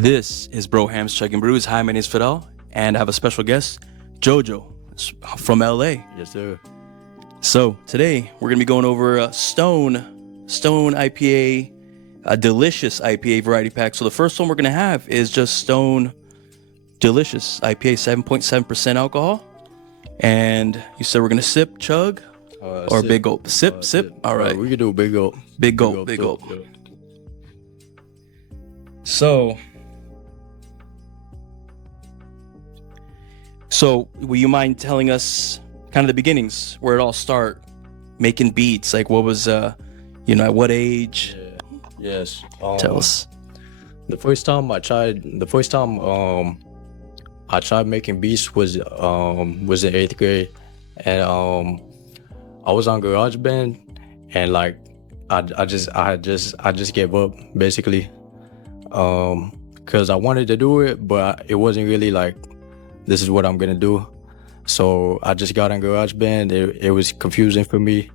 This is Broham's Chugging Brews. Hi, my name is Fidel, and I have a special guest, Jojo, from LA. Yes, sir. So today we're gonna be going over Stone IPA, a delicious IPA variety pack. So the first one we're gonna have is just Stone Delicious IPA, 7.7% alcohol. And you said we're gonna sip, chug, or Sip. big gulp? Sip. All right. We could do a big gulp. Big gulp. too. So, will you mind telling us kind of the beginnings, where it all start, making beats? Like, what was, at what age? Yeah. Yes. Tell us. The first time I tried making beats was in 8th grade, and I was on GarageBand, and like I just gave up basically, because I wanted to do it, but it wasn't really like this is what I'm gonna do. So I just got on GarageBand. It was confusing for me,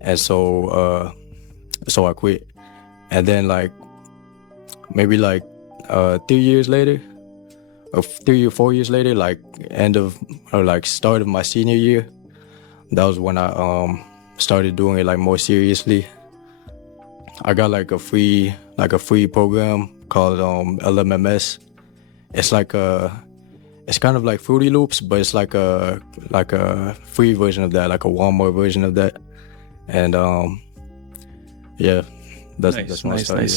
and so I quit. And then like maybe like 3 years later, or 3 or 4 years later, like start of my senior year, that was when I started doing it like more seriously. I got like a free program called LMMS. It's kind of like Fruity Loops, but it's like a free version of that, like a Walmart version of that. And yeah, that's when I started.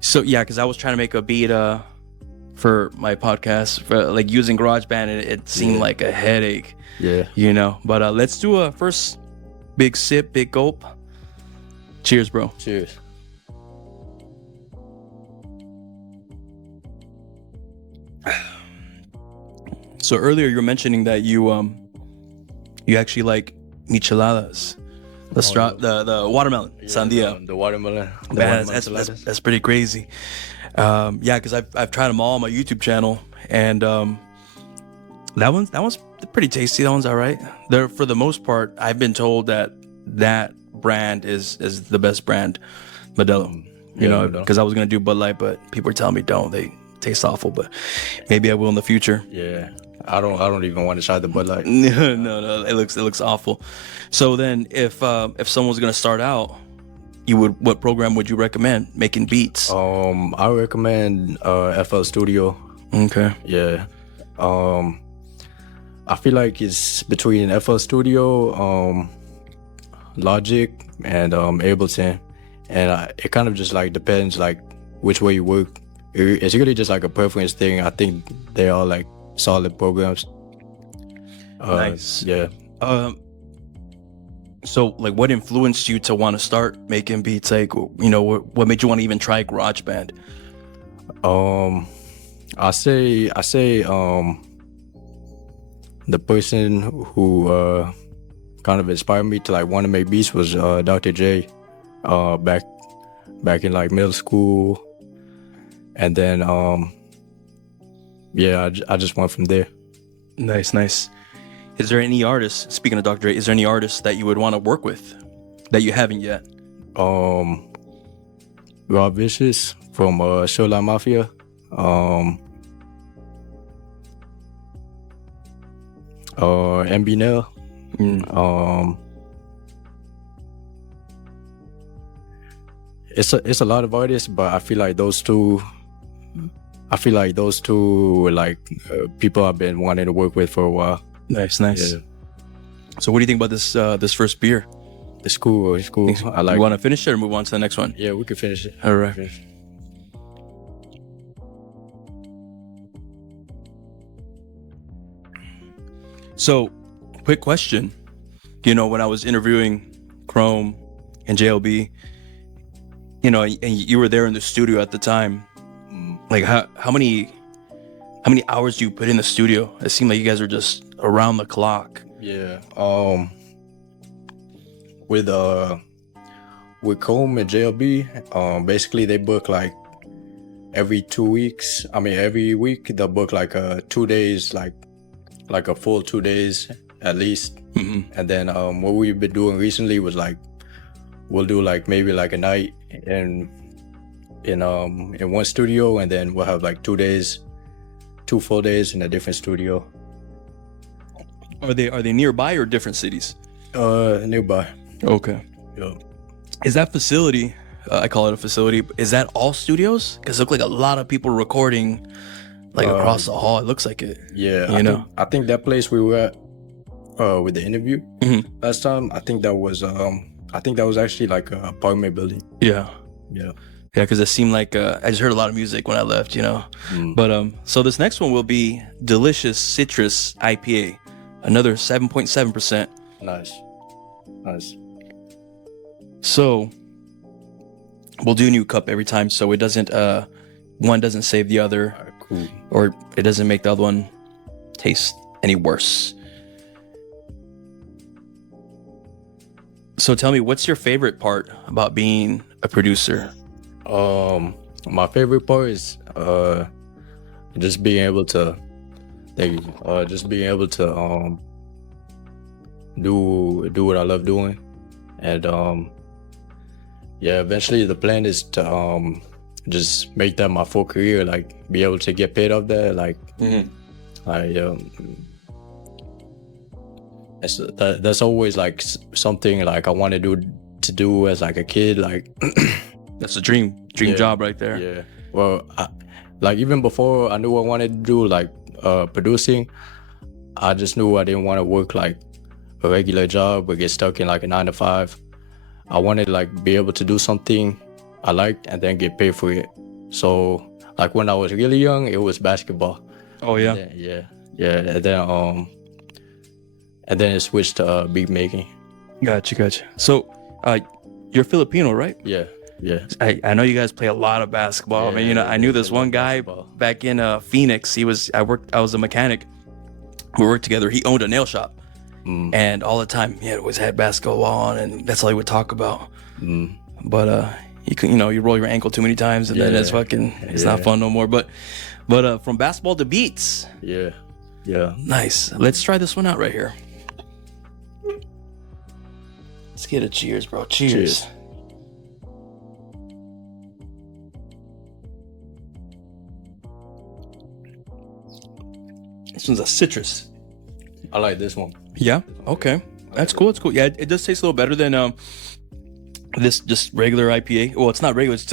So yeah, because I was trying to make a beat for my podcast, for like using GarageBand, and it seemed like a headache. Yeah. But let's do a first big sip, big gulp. Cheers, bro. Cheers. So earlier you were mentioning that you actually like micheladas, the watermelon, sandia. The watermelon. Man, that's pretty crazy. Because I've tried them all on my YouTube channel, and that one's pretty tasty. That one's all right. They're, for the most part, I've been told that brand is the best brand, Modelo. Because I was gonna do Bud Light, but people are telling me don't. They taste awful, but maybe I will in the future. Yeah. I don't even want to try the Bud Light. No, it looks awful. So then, if someone's gonna start out, what program would you recommend making beats? I recommend FL Studio. Okay. Yeah. I feel like it's between FL Studio, Logic, and Ableton, and it kind of just like depends like which way you work. It's really just like a preference thing. I think they are like solid programs. Nice. Yeah. So like, what influenced you to want to start making beats? Like, what made you want to even try GarageBand? I say the person who kind of inspired me to like want to make beats was Dr. J. Back in like middle school, and then I just went from there. Nice. Is there any artists, speaking of Dr. Dre, is there any artists that you would want to work with that you haven't yet? Rob Vicious from Shoreline Mafia. MB Nell. It's a lot of artists, but I feel like those two were like people I've been wanting to work with for a while. Nice. Yeah. So what do you think about this first beer? It's cool. I like. You want to finish it or move on to the next one? Yeah, we can finish it. All right. So, quick question. When I was interviewing Chrome and JLB, and you were there in the studio at the time, like how many hours do you put in the studio? It seemed like you guys were just around the clock. Yeah. With Chrome and JLB, basically they book like every 2 weeks. I mean, every week they'll book like 2 days, like a full 2 days at least. Mm-hmm. And then what we've been doing recently was like we'll do like maybe like a night, and in one studio, and then we'll have like 2 full days in a different studio. Are they nearby or different cities? Nearby. Okay. Yeah. Is that facility? I call it a facility. Is that all studios? Because it look like a lot of people recording, like across the hall. It looks like it. Yeah, I think that place we were at with the interview last time. I think that was actually like a apartment building. Yeah. Yeah. Yeah, because it seemed like I just heard a lot of music when I left, But so this next one will be Delicious Citrus IPA, another 7.7%. Nice. So we'll do a new cup every time, so it doesn't one doesn't save the other, All right, cool. or it doesn't make the other one taste any worse. So tell me, what's your favorite part about being a producer? My favorite part is just being able to do what I love doing, and eventually the plan is to just make that my full career, like be able to get paid off that, like that's always like something like I wanted to do as like a kid, like That's a dream job right there. yeah. Well, like even before I knew I wanted to do like producing, I just knew I didn't want to work like a regular job or get stuck in like a 9 to 5. I wanted to like be able to do something I liked and then get paid for it. So like when I was really young, it was basketball. Oh yeah. Yeah. And then it switched to beat making. Gotcha. So you're Filipino, right? Yeah. I know you guys play a lot of basketball. I mean, I knew this one guy back in Phoenix. I was a mechanic. We worked together. He owned a nail shop, and all the time he always had basketball on, and that's all he would talk about. But you roll your ankle too many times, and then it's not fun no more. But from basketball to beats. Yeah. Nice. Let's try this one out right here. Let's get a cheers, bro. Cheers. This one's a citrus. I like this one. Yeah. Okay. That's cool. Yeah, it does taste a little better than this just regular IPA. Well, it's not regular. It's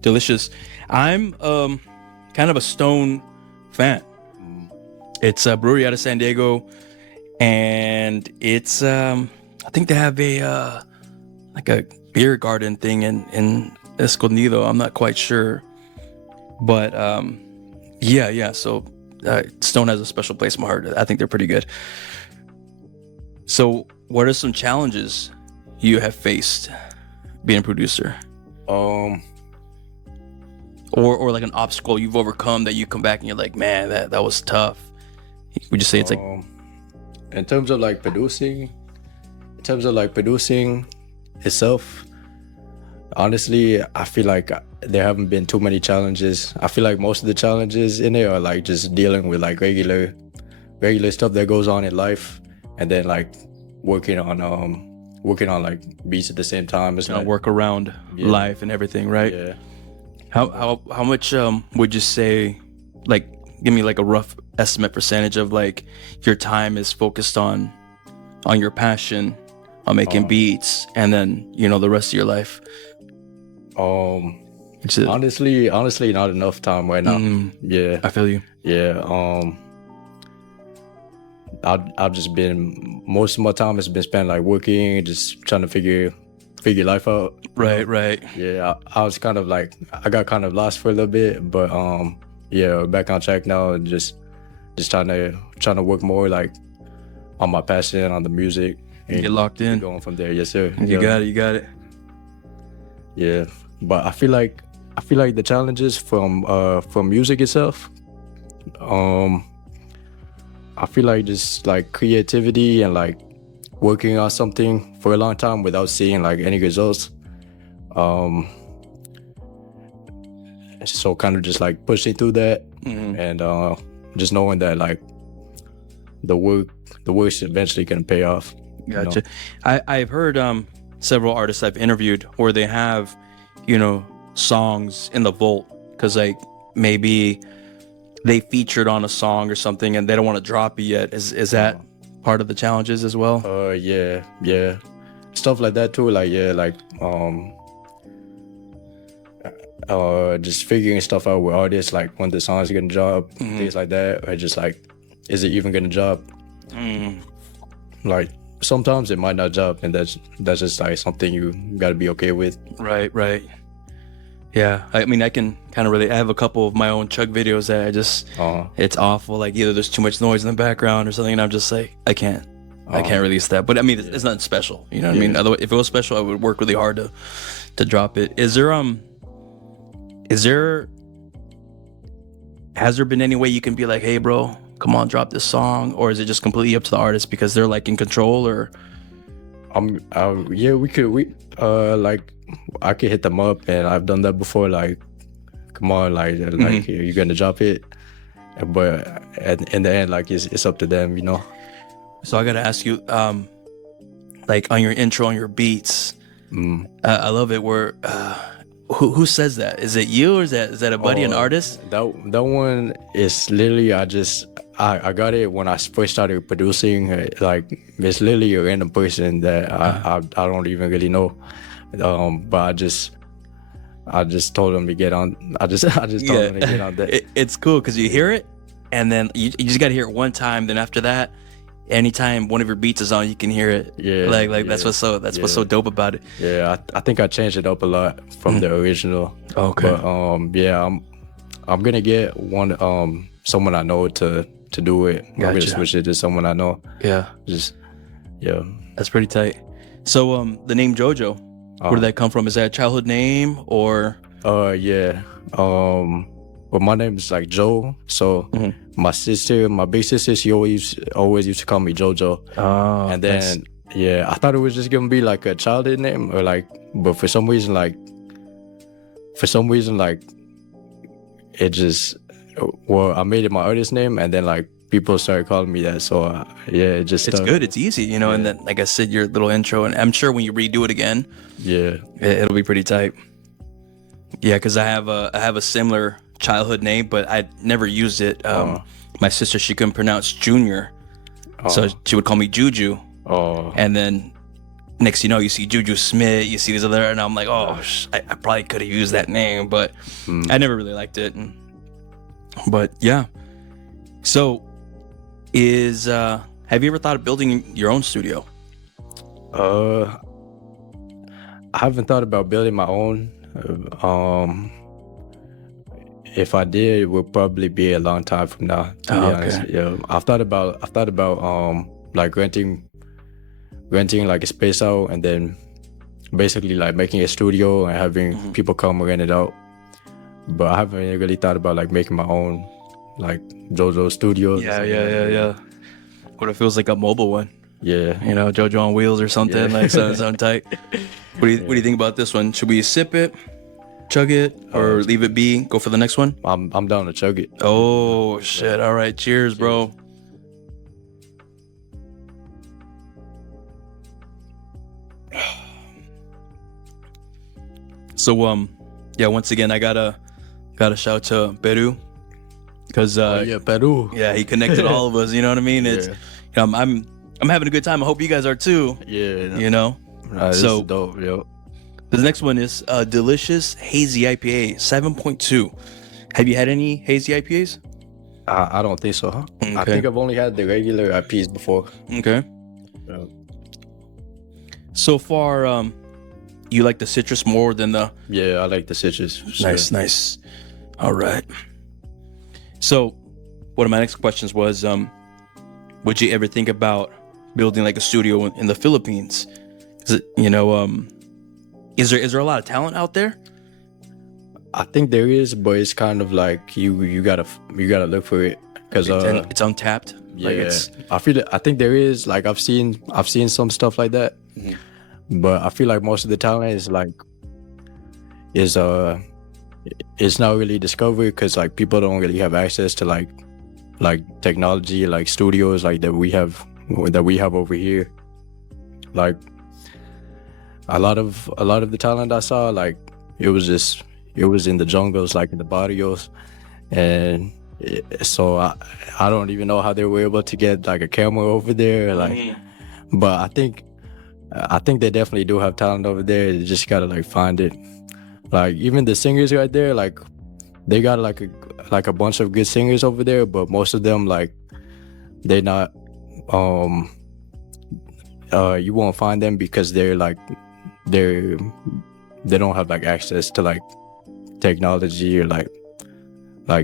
delicious. I'm kind of a Stone fan. It's a brewery out of San Diego, and it's I think they have a like a beer garden thing in Escondido. I'm not quite sure, but yeah. So Stone has a special place in my heart. I think they're pretty good. So, what are some challenges you have faced being a producer? Or like an obstacle you've overcome that you come back and you're like, man, that was tough. Would you say it's like in terms of like producing itself, honestly, I feel like there haven't been too many challenges. I feel like most of the challenges in it are like just dealing with like regular stuff that goes on in life, and then like working on like beats at the same time. It's not work around life and everything, right? Yeah. How much would you say, like, give me like a rough estimate percentage of like your time is focused on your passion, on making beats, and then the rest of your life? Honestly, not enough time right now. Yeah, I feel you. Yeah. I've just been, most of my time has been spent like working, just trying to figure life out. Right. Yeah, I was kind of like, I got kind of lost for a little bit, but back on track now, and just trying to work more like on my passion, on the music, and get locked in, going from there. Yes, sir. You got it. Yeah, but I feel like the challenges from music itself, I feel like just like creativity and like working on something for a long time without seeing like any results. So kind of just like pushing through that, and just knowing that like the work's eventually gonna pay off. Gotcha. I've heard several artists I've interviewed where they have, songs in the vault because like maybe they featured on a song or something and they don't want to drop it yet. Is that part of the challenges as well? Yeah, stuff like that too. Like just figuring stuff out with artists, like when the song's gonna drop, things like that, or just like, is it even gonna drop? Like sometimes it might not drop, and that's just like something you gotta be okay with. Right. Yeah, I mean, I can kind of I have a couple of my own Chug videos that I just, it's awful. Like either there's too much noise in the background or something, and I'm just like, I can't release that. But I mean, it's nothing special. You know what I mean? Otherwise, if it was special, I would work really hard to drop it. Has there been any way you can be like, hey, bro, come on, drop this song, or is it just completely up to the artist because they're like in control, or? Yeah, like I could hit them up, and I've done that before. Like, come on, like you're gonna drop it, but in the end, like it's up to them, you know. So I gotta ask you, like on your intro, on your beats, I love it where who says that? Is it you, or is that a buddy, an artist? That one is literally I got it when I first started producing. Like it's literally a random person that I don't even really know. But I just told him to get on. I just told him to get on that. It's cool because you hear it, and then you just gotta hear it one time. Then after that, anytime one of your beats is on, you can hear it. Yeah, like that's what's so dope about it. Yeah, I think I changed it up a lot from the original. Okay. But yeah, I'm gonna get someone I know to do it. Gotcha. I'm gonna switch it to someone I know. Yeah. Yeah. That's pretty tight. So the name JoJo, where did that come from? Is that a childhood name or? Yeah. Well, my name is like Joe. So my big sister, she always used to call me JoJo. Oh. And then I thought it was just gonna be like a childhood name, or like, but for some reason it just, well, I made it my artist name, and then like people started calling me that. So it just it's good. It's easy, you know. And then, like I said, your little intro, and I'm sure when you redo it again, it'll be pretty tight. Yeah, because I have a similar childhood name, but I never used it. My sister, she couldn't pronounce Junior, so she would call me Juju. And then next, you see Juju Smith, you see these other, and I'm like, I probably could have used that name, but I never really liked it. But yeah, so have you ever thought of building your own studio? I haven't thought about building my own. If I did, it would probably be a long time from now, to be honest. Yeah, I've thought about like renting like a space out, and then basically like making a studio and having people come rent it out. But I haven't really thought about like making my own like JoJo studio. Yeah. What if it was like a mobile one? Yeah. JoJo on wheels or something, like something tight. What do you think about this one? Should we sip it, chug it, or leave it be? Go for the next one? I'm down to chug it. Oh shit! All right, cheers, bro. So once again, I gotta shout to Peru, because Peru. Yeah, he connected all of us. You know what I mean? It's I'm having a good time. I hope you guys are too. Yeah. This is dope, yo. The next one is delicious hazy IPA 7.2. Have you had any hazy IPAs? I don't think so, huh? Okay. I think I've only had the regular IPs before. Okay. Yeah. So far, you like the citrus more than the... Yeah, I like the citrus. Nice. All right. So one of my next questions was, would you ever think about building like a studio in the Philippines? Is it, is there a lot of talent out there? I think there is, but it's kind of like you gotta look for it, because it's untapped. Yeah, I think there is. Like I've seen some stuff like that, but I feel like most of the talent is not really discovered, because like people don't really have access to like technology, like studios like that we have over here. Like a lot of the talent I saw, like it was just it was in the jungles, like in the barrios, and so I don't even know how they were able to get like a camera over there, like. But I think they definitely do have talent over there. They just gotta like find it. Like even the singers right there, like they got like a bunch of good singers over there, but most of them like they're not. You won't find them because they're like they don't have like access to like technology or like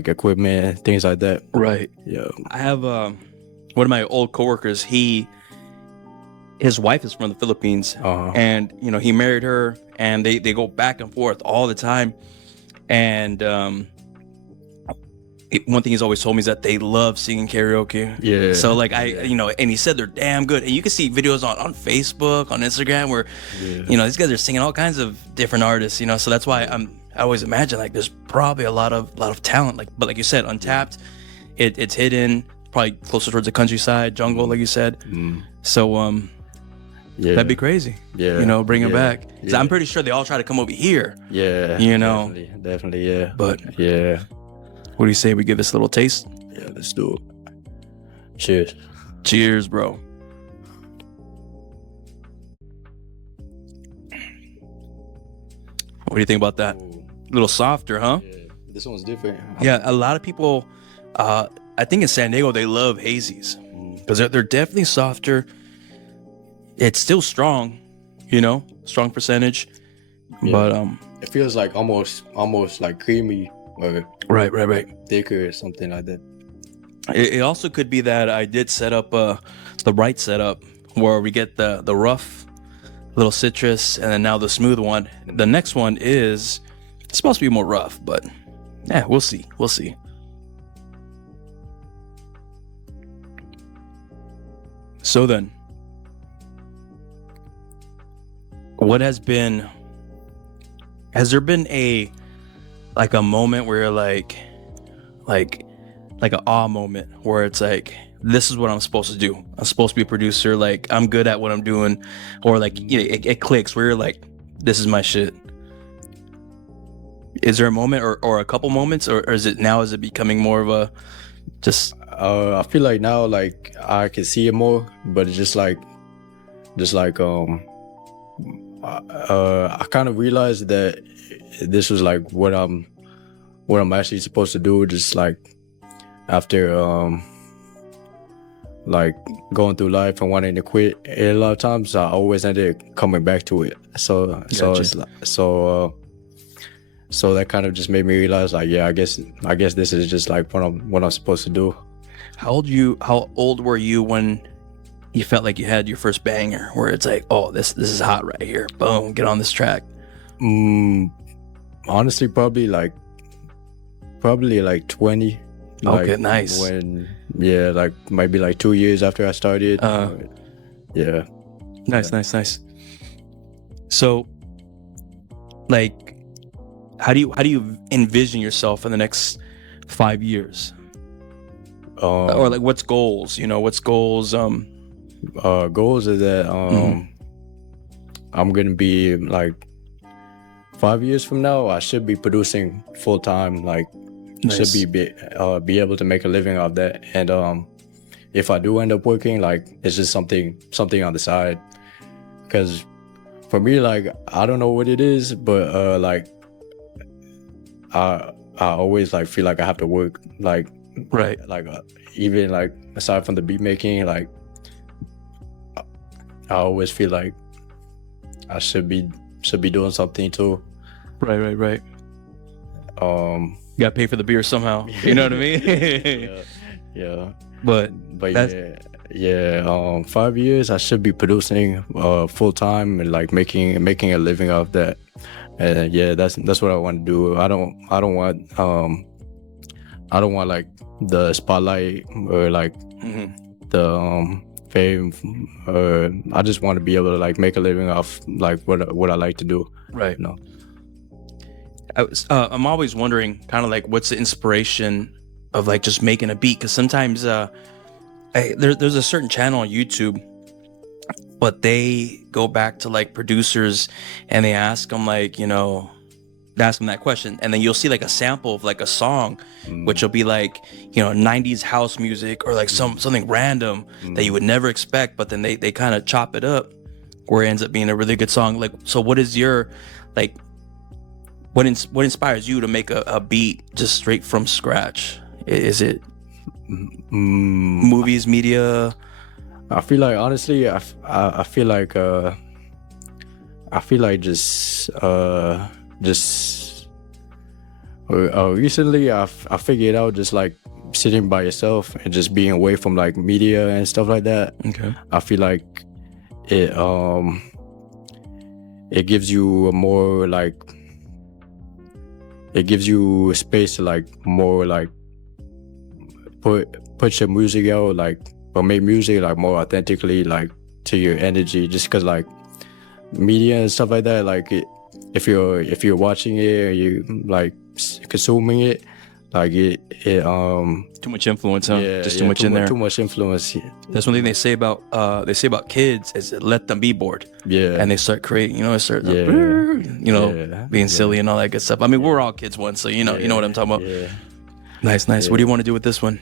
equipment, things like that. Right. Yeah. I have one of my old coworkers. His wife is from the Philippines, and you know he married her, and they go back and forth all the time. And one thing he's always told me is that they love singing karaoke. Yeah. So like and he said they're damn good, and you can see videos on Facebook, on Instagram, where these guys are singing all kinds of different artists. So that's why I always imagine like there's probably a lot of talent, but like you said, untapped. It's hidden, probably closer towards the countryside, jungle, like you said. So yeah, that'd be crazy. Yeah. Bring it back. 'Cause I'm pretty sure they all try to come over here. Yeah. Definitely. Yeah. But yeah. what do you say we give this a little taste? Yeah. Let's do it. Cheers. Cheers, bro. What do you think about that? Ooh. A little softer, huh? Yeah. This one's different. Yeah, a lot of people, I think in San Diego, they love hazies because they're definitely softer. It's still strong, strong percentage, but it feels like almost like creamy or right. thicker or something like that. It also could be that I did set up the right setup where we get the rough little citrus and then now the smooth one. The next one is supposed to be more rough, but yeah, we'll see. So then, has there been a moment where you're like an awe moment where it's like, this is what I'm supposed to do. I'm supposed to be a producer. Like I'm good at what I'm doing, or like it clicks where you're like, this is my shit. Is there a moment or a couple moments, or is it becoming more of a just? I feel like now like I can see it more, but it's just like I kind of realized that this was like what I'm actually supposed to do. Just like after like going through life and wanting to quit, a lot of times I always ended coming back to it. So that kind of just made me realize like, yeah, I guess this is just like what I'm supposed to do. How old were you when you felt like you had your first banger where it's like, oh, this is hot right here, boom, get on this track? Honestly, probably like 20. Okay, nice. Like maybe like 2 years after I started. Yeah. Nice. So like, how do you envision yourself in the next 5 years? Or like what's goals? What's goals? Goals is that I'm gonna be like 5 years from now, I should be producing full time. Like Nice. should be able to make a living off that. And if I do end up working, like it's just something on the side. Because for me, like I don't know what it is, but like I always like feel like I have to work. Like Right. like even like aside from the beat making, like I always feel like I should be doing something too. Right. You gotta pay for the beer somehow. You know what I mean? Yeah. But yeah. 5 years I should be producing full time and like making a living off that. And yeah, that's what I want to do. I don't want like the spotlight or like the fame. I just want to be able to like make a living off like what I like to do. Right. You know? I'm always wondering kind of like what's the inspiration of like just making a beat, because sometimes there's a certain channel on YouTube, but they go back to like producers and they ask them like, ask them that question, and then you'll see like a sample of like a song, which will be like, you know, 90s house music or like something random that you would never expect, but then they kind of chop it up where it ends up being a really good song. Like, so what is your, like, what inspires you to make a beat just straight from scratch? Is it movies, media? I feel like, honestly, I feel like recently I figured out just like sitting by yourself and just being away from like media and stuff like that. Okay. I feel like it gives you a more like, it gives you a space to like more like put your music out, like, or make music like more authentically, like to your energy, just because like media and stuff like that, like if you're watching it or you like consuming it, like it Too much influence, huh? yeah, Just too much in there. too much influence. That's one thing they say about kids is let them be bored. Yeah. And they start creating, you know, Yeah. being silly and all that good stuff. I mean, we're all kids once, so you know what I'm talking about. Yeah. Nice. What do you want to do with this one?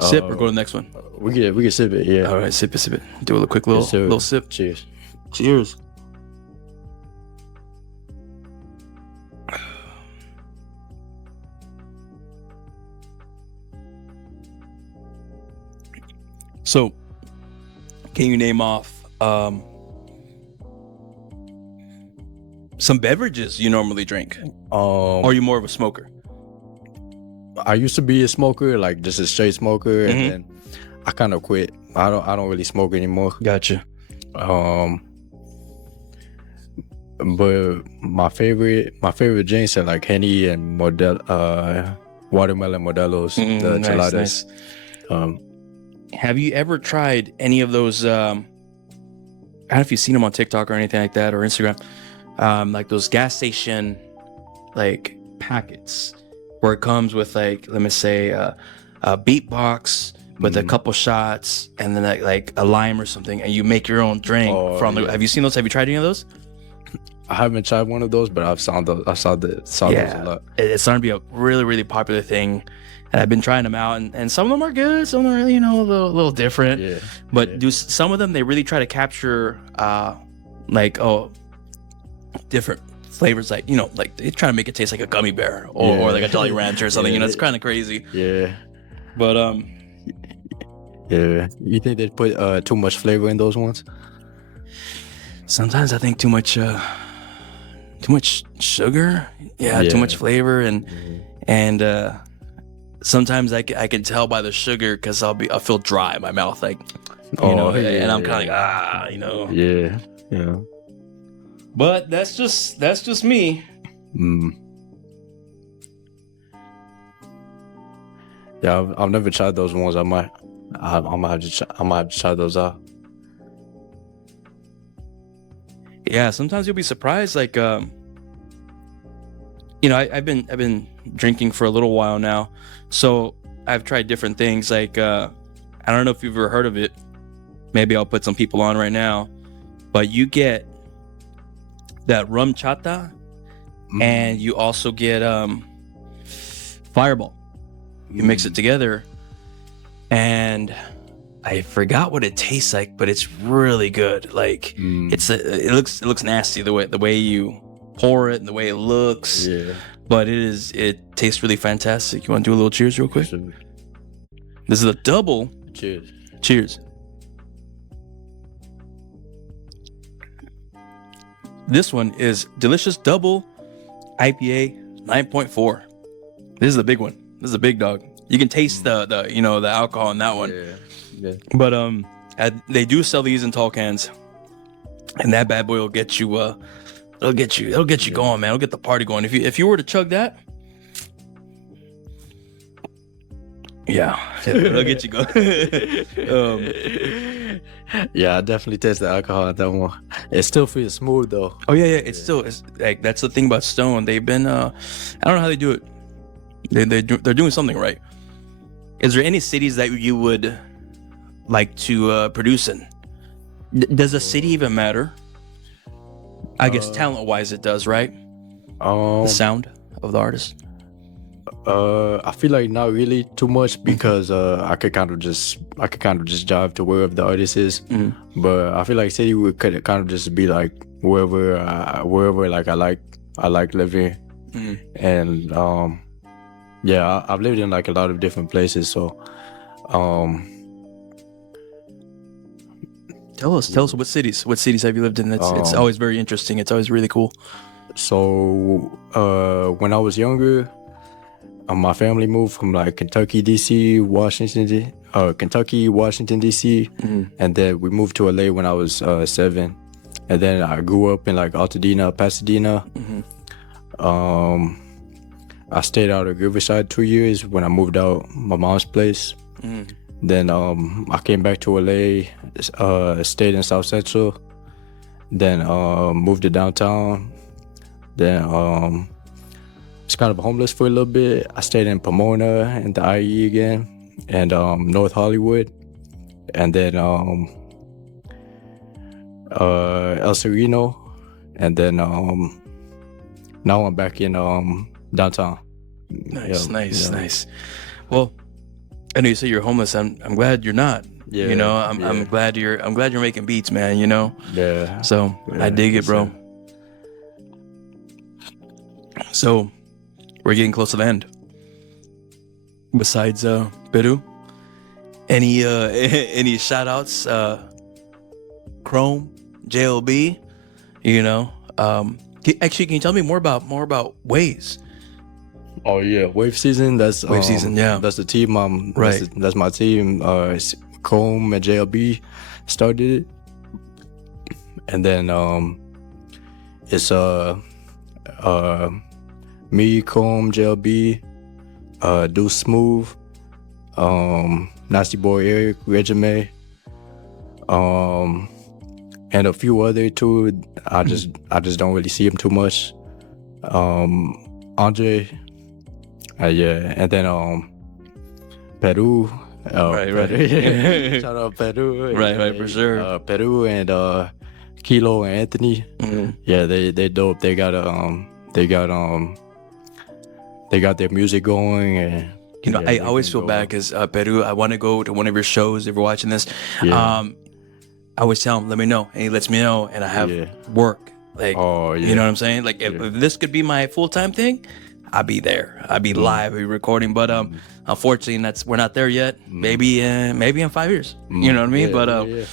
Sip or go to the next one? We can sip it. Yeah. All right, sip it. Do a quick little sip. Cheers. Cheers. So, can you name off some beverages you normally drink? Or are you more of a smoker? I used to be a smoker, like just a straight smoker, Mm-hmm. and then I kind of quit. I don't really smoke anymore. Gotcha. But my favorite drinks are like Henny and watermelon Modelo's, the Nice. geladas. Have you ever tried any of those? I don't know if you've seen them on TikTok or anything like that, or Instagram, like those gas station like packets where it comes with like, let me say, a beatbox with a couple shots and then like a lime or something, and you make your own drink from the. Yeah. Have you seen those? Have you tried any of those? I haven't tried one of those, but I saw those a lot. It's starting to be a really, really popular thing. And I've been trying them out, and some of them are good, some of them are, you know, a little different. Yeah. But do some of them, they really try to capture different flavors, like, you know, like they try to make it taste like a gummy bear or like a Jolly Rancher or something. Yeah. You know, it's kind of crazy. Yeah. But Yeah. You think they put too much flavor in those ones? sometimes I think too much sugar. Yeah, too Yeah. much flavor, and sometimes I can tell by the sugar because I'll feel dry in my mouth, like, you know, yeah, and I'm kind of like, you know. Yeah. Yeah. But that's just me. Yeah, I've never tried those ones. I might have to try those out. Yeah, sometimes you'll be surprised. Like, you know, I've been drinking for a little while now, so I've tried different things. Like, I don't know if you've ever heard of it. Maybe I'll put some people on right now, but you get that rum chata, and you also get Fireball. You mix it together, and I forgot what it tastes like, but it's really good. Like, it looks nasty the way you pour it and the way it looks. Yeah. But it tastes really fantastic. You want to do a little cheers real quick? This is a double. Cheers. Cheers. This one is delicious double IPA 9.4. This is the big one. This is a big dog. You can taste the you know, the alcohol in that one. Yeah. But they do sell these in tall cans, and that bad boy will get you. It'll get you going, man. It'll get the party going. If you were to chug that, yeah, it'll get you going. Yeah, I definitely taste the alcohol at that one. It still feels smooth though. Oh yeah. It's like, that's the thing about Stone. They've been I don't know how they do it. They're doing something right. Is there any cities that you would like to produce in? Does a city even matter? I guess talent-wise it does, right? Um, the sound of the artist? I feel like not really too much because I could kind of just drive to wherever the artist is. But I feel like city would could kind of just be like wherever like I like living. And yeah, I've lived in like a lot of different places. So Tell us what cities have you lived in? It's always very interesting. It's always really cool. so when I was younger, my family moved from like Kentucky, Washington, D.C., and then we moved to LA when I was 7. And then I grew up in like Altadena, Pasadena. I stayed out at Riverside 2 years when I moved out my mom's place. Then I came back to LA, stayed in South Central, then moved to downtown. Then was kind of homeless for a little bit. I stayed in Pomona and the IE again, and North Hollywood, and then El Sereno, and then now I'm back in downtown. Nice. Well, I know you say you're homeless. I'm glad you're not. Yeah, You know, I'm glad you're making beats, man. You know. Yeah. So I dig it, bro. So we're getting close to the end. Besides Peru, any shout outs? Chrome, JLB, you know. Actually, can you tell me more about Waze? Oh yeah, Wave Season. That's Wave Season, yeah. That's the team. Right. That's my team. Comb and JLB started it, and then it's me, Comb, JLB, Deuce Smooth, Nasty Boy Eric, Regime, and a few other too. I just don't really see him too much. Andre, yeah, and then Peru. Right. Shout out Peru. Right, for sure. Peru and Kilo and Anthony. Yeah, they dope. They got their music going, and You know, yeah, I they always can feel go. bad because Peru. I want to go to one of your shows if you're watching this. Yeah. I always tell him, let me know, and he lets me know, and I have Yeah. work. Like, Oh, yeah. you know what I'm saying? Like, if this could be my full time thing, I'd be there. I'd be live, I'd be recording. But unfortunately, we're not there yet. Maybe in 5 years. You know what I mean? Yeah, But yeah.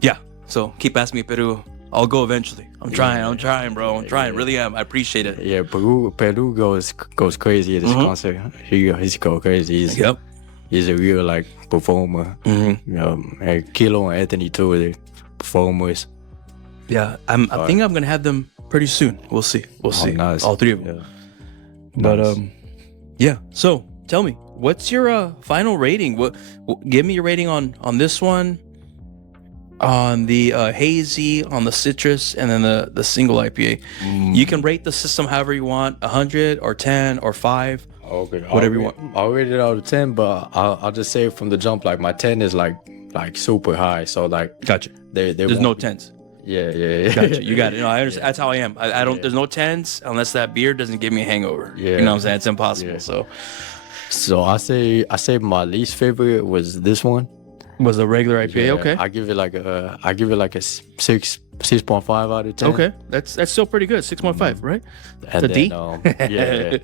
yeah. So keep asking me, Peru. I'll go eventually. I'm trying, bro. I'm trying. Really am. I appreciate it. Yeah, Peru goes crazy at this concert. He's go crazy. Yep. He's a real like performer. You know, and Kilo and Anthony too, they performers. Yeah. I think I'm gonna have them pretty soon. We'll see. Nice. All 3 of them. Yeah. But Nice. yeah. So tell me, what's your final rating? Give me your rating on this one, on the hazy, on the citrus, and then the single IPA. You can rate the system however you want, 100 or 10 or 5. Okay, Whatever you want. I'll rate it out of 10, but I'll just say from the jump, like my 10 is like super high. So like Gotcha. There's no 10s. Yeah. Gotcha. You got it. No, I understand. That's how I am. I don't. There's no 10s unless that beer doesn't give me a hangover. Yeah. You know what I'm saying? It's impossible. Yeah. So So I say my least favorite was this one. was a regular IPA. Yeah, Okay. I give it like a 6.5 out of 10. Okay. That's still pretty good. 6.5, right? And a then, D? yeah.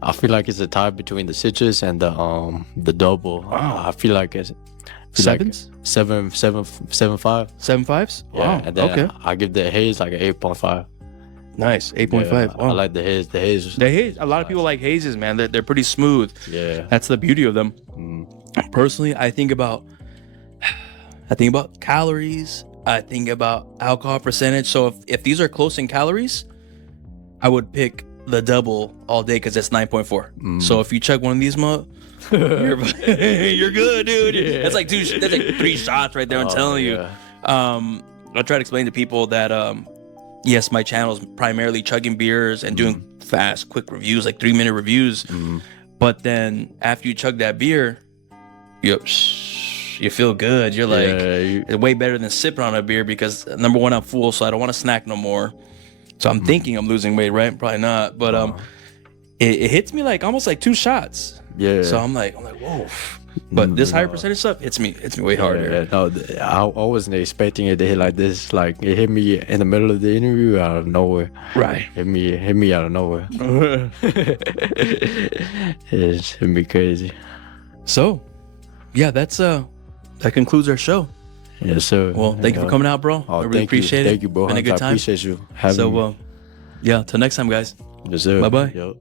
I feel like it's a tie between the citrus and the double. I feel like it's Sevens? like 7.5. 7.5s? Yeah, Wow. and then Okay. I give the haze like an 8.5. Nice. 8.5. Yeah, Wow. I like the haze. The haze. The haze. A lot of people like hazes, man. They're pretty smooth. Yeah. That's the beauty of them. Personally, I think about calories. I think about alcohol percentage. So if these are close in calories, I would pick the double all day because that's 9.4. So if you chug one of these, you're good, dude. That's like 3 shots right there. I'm telling you. I try to explain to people that yes, my channel is primarily chugging beers and doing fast, quick reviews, like 3-minute reviews. But then after you chug that beer, you feel good. You're like, Yeah, it's way better than sipping on a beer because number one, I'm full, so I don't want to snack no more. So I'm thinking I'm losing weight, right? Probably not, but it hits me like almost like 2 shots. Yeah. So I'm like, whoa. But this higher percentage stuff hits me way harder. Yeah, no, I wasn't expecting it to hit like this. Like it hit me in the middle of the interview out of nowhere. Right. Hit me out of nowhere. It's hit me crazy. So, yeah, that concludes our show. Yes, sir. Well, thank you for coming out, bro. Oh, I really appreciate it. Thank you, bro. Been a good I time. appreciate you having me. So, yeah, till next time, guys. Yes, sir. Bye-bye. Yep.